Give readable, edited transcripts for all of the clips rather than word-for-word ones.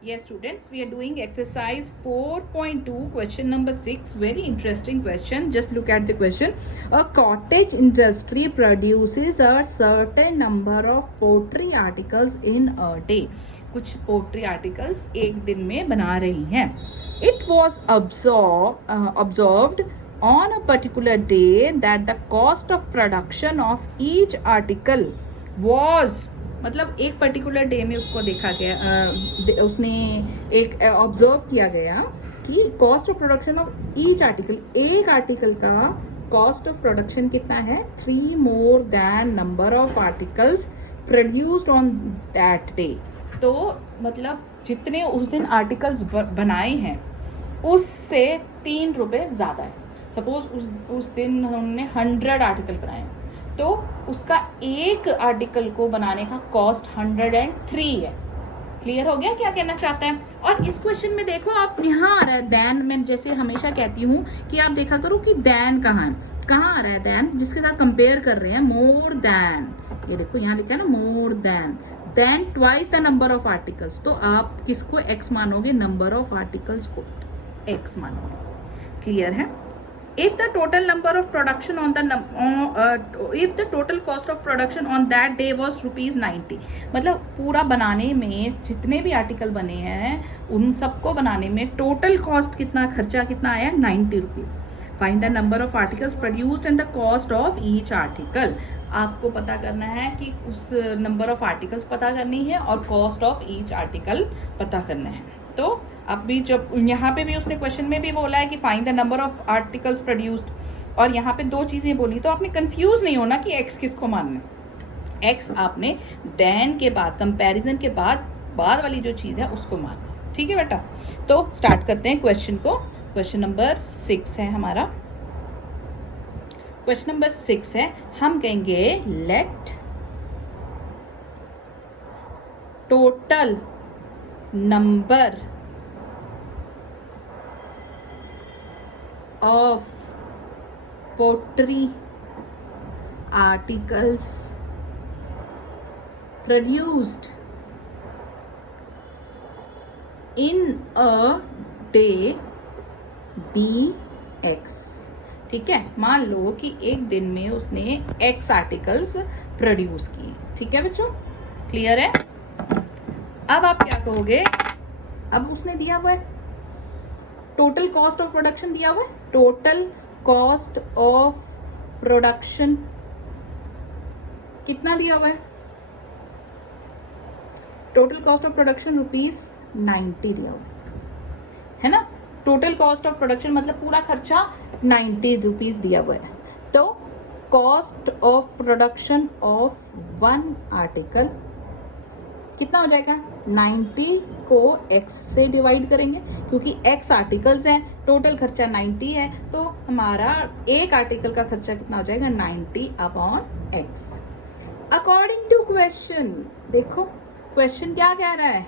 Yes, students, we are doing exercise 4.2, question number 6. Very interesting question. Just look at the question. A cottage industry produces a certain number of pottery articles in a day. कुछ pottery articles एक दिन में बना रही हैं. It was observed on a particular day that the cost of production of each article was, मतलब एक particular day में उसको देखा गया, उसने एक ऑब्जर्व किया गया कि cost of production of each article, एक आर्टिकल का कॉस्ट ऑफ प्रोडक्शन कितना है, 3 more than number of articles produced on that day. तो मतलब जितने उस दिन आर्टिकल्स बनाए हैं उससे 3 रुपये ज़्यादा है. सपोज उस दिन हमने 100 आर्टिकल बनाए तो उसका एक आर्टिकल को बनाने का कॉस्ट 103 है. क्लियर हो गया क्या कहना चाहता है. और इस क्वेश्चन में देखो आप, यहाँ आ रहा है देन. मैं जैसे हमेशा कहती हूँ कि आप देखा करो कि देन कहाँ है, कहाँ आ रहा है देन, जिसके साथ कंपेयर कर रहे हैं. मोर देन, ये देखो यहाँ लिखा है ना, more than twice the number of articles. तो आप किसको एक्स मानोगे, नंबर ऑफ आर्टिकल्स को एक्स मानोगे. क्लियर है. If the total number of production on the if the total cost of production on that day was ₹90, मतलब पूरा बनाने में जितने भी आर्टिकल बने हैं उन सबको बनाने में टोटल कॉस्ट कितना, खर्चा कितना आया, ₹90. Find the number of articles produced and the cost of each article. आपको पता करना है कि उस नंबर ऑफ आर्टिकल्स पता करनी है और कॉस्ट ऑफ ईच आर्टिकल पता करना है. तो अब भी जब यहाँ पे भी उसने क्वेश्चन में भी बोला है कि find the number of articles produced, और यहाँ पे 2 चीज़ें बोली, तो आपने कंफ्यूज नहीं होना कि एक्स किसको मानना है. एक्स आपने देन के बाद, कंपैरिजन के बाद वाली जो चीज़ है उसको मानना. ठीक है बेटा. तो स्टार्ट करते हैं क्वेश्चन को. क्वेश्चन नंबर 6 है हमारा. क्वेश्चन नंबर 6 है, हम कहेंगे let total number of pottery articles produced in a day be x. ठीक है. मान लो कि एक दिन में उसने x आर्टिकल्स प्रोड्यूस किए. ठीक है बच्चों, क्लियर है. अब आप क्या कहोगे, अब उसने दिया हुआ है टोटल कॉस्ट ऑफ प्रोडक्शन, दिया हुआ है टोटल कॉस्ट ऑफ प्रोडक्शन कितना दिया हुआ है, टोटल कॉस्ट ऑफ प्रोडक्शन ₹90 दिया हुआ है ना. टोटल कॉस्ट ऑफ प्रोडक्शन मतलब पूरा खर्चा ₹90 दिया हुआ है. तो cost of production of 1 article कितना हो जाएगा, 90 को x से डिवाइड करेंगे क्योंकि x आर्टिकल्स हैं, टोटल खर्चा 90 है, तो हमारा एक आर्टिकल का खर्चा कितना हो जाएगा, 90/x. अकॉर्डिंग टू क्वेश्चन, देखो क्वेश्चन क्या कह रहा है,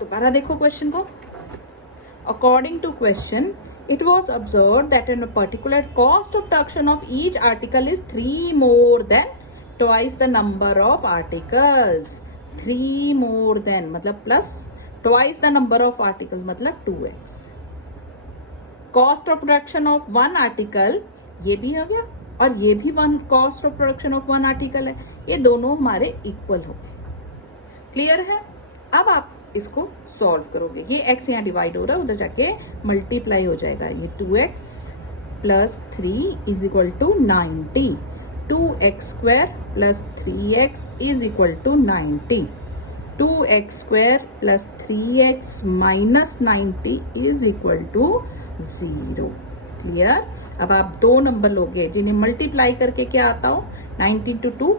दोबारा देखो क्वेश्चन को. According to question, it was observed that in a particular cost of production of each article is 3 more than twice the number of articles. 3 more than मतलब plus twice the number of article मतलब 2x. Cost of production of 1 article, ये भी हो गया और ये भी cost of production of 1 article है. ये दोनों हमारे इक्वल हो गए. क्लियर है. अब आप इसको सॉल्व करोगे, ये x यहाँ डिवाइड हो रहा है, उधर जाके मल्टीप्लाई हो जाएगा. ये 2x plus 3 is equal to 90. 2x² plus 3x is equal to 90. 2x² plus 3x minus 90 is equal to 0. Clear. अब आप 2 नंबर लोगे जिन्हें मल्टीप्लाई करके क्या आता हो, 90 × 2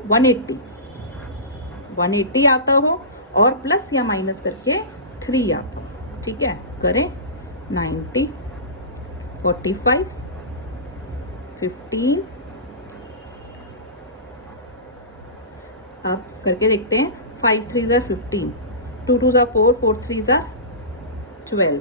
180 आता हो और प्लस या माइनस करके 3 आता हो. ठीक है, करें 90 45 15. अब करके देखते हैं. 5 3 ज़ा 15, 2 2 ज़ा 4, 4 3 ज़ा 12.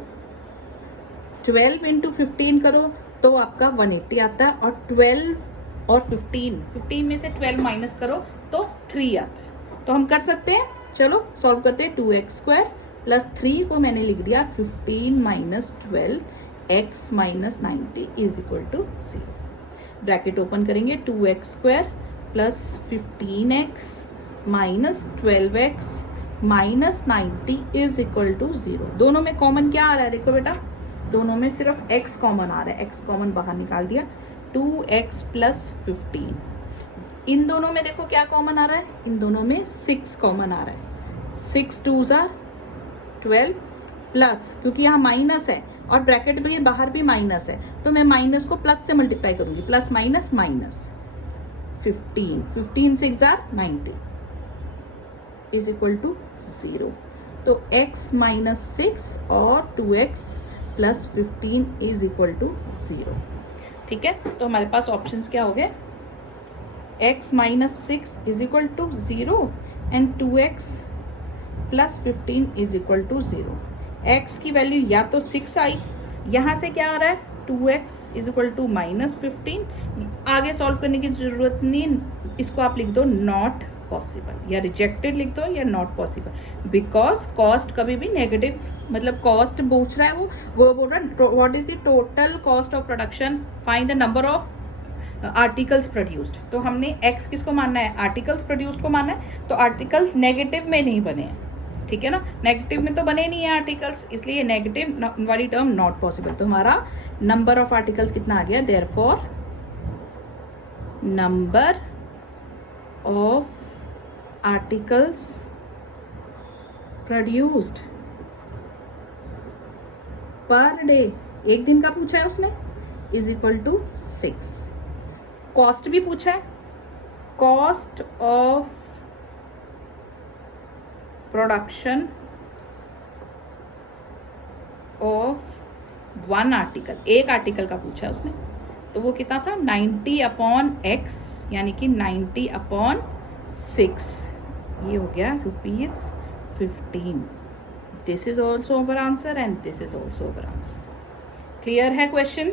12 इंटू 15 करो तो आपका 180 आता है, और 12 और 15 में से 12 माइनस करो तो 3 आता है. तो हम कर सकते हैं. चलो सॉल्व करते हैं. 2x² प्लस 3 को मैंने लिख दिया 15 minus 12 x minus 90 is equal to 0। Bracket open करेंगे 2x square plus 15x minus 12x minus 90 is equal to 0। दोनों में कॉमन क्या आ रहा है, देखो बेटा, दोनों में सिर्फ x कॉमन आ रहा है, x कॉमन बाहर निकाल दिया, 2x प्लस 15। इन दोनों में देखो क्या कॉमन आ रहा है, इन दोनों में 6 कॉमन आ रहा है, 6 2 जार 12 प्लस, क्योंकि यहाँ माइनस है और ब्रैकेट में बाहर भी माइनस है, तो मैं माइनस को प्लस से मल्टीप्लाई करूंगी, प्लस माइनस माइनस 15, 15 6 जार 90 इज इक्वल टू 0। तो x माइनस 6 और 2x plus 15 is equal to 0। ठीक है, तो हमारे पास ऑप्शंस क्या हो गए, x minus 6 is equal to 0 and 2x plus 15 is equal to 0। x की वैल्यू या तो 6 आई, यहाँ से क्या आ रहा है 2x is equal to minus 15। आगे सॉल्व करने की जरूरत नहीं, इसको आप लिख दो नॉट पॉसिबल, या रिजेक्टेड लिख दो या नॉट पॉसिबल, बिकॉज कॉस्ट कभी भी नेगेटिव, मतलब कॉस्ट पूछ रहा है वो बोल रहा है what is the total cost of production, find the number of articles produced. तो हमने x किसको मानना है, आर्टिकल्स प्रोड्यूस्ड को मानना है, तो आर्टिकल्स नेगेटिव में नहीं बने हैं, ठीक है ना, नेगेटिव में तो बने नहीं है आर्टिकल्स, इसलिए नेगेटिव वाली टर्म नॉट पॉसिबल। तो हमारा नंबर ऑफ आर्टिकल्स कितना आ गया, therefore number of articles produced per day, एक दिन का पूछा है उसने, इज इक्वल टू 6। कॉस्ट भी पूछा है, cost of production of one article, एक आर्टिकल का पूछा है उसने, तो वो कितना था 90 अपॉन एक्स, यानी कि 90 अपॉन 6, ये हो गया ₹15। This is also our answer and this is also our answer. Clear है क्वेश्चन?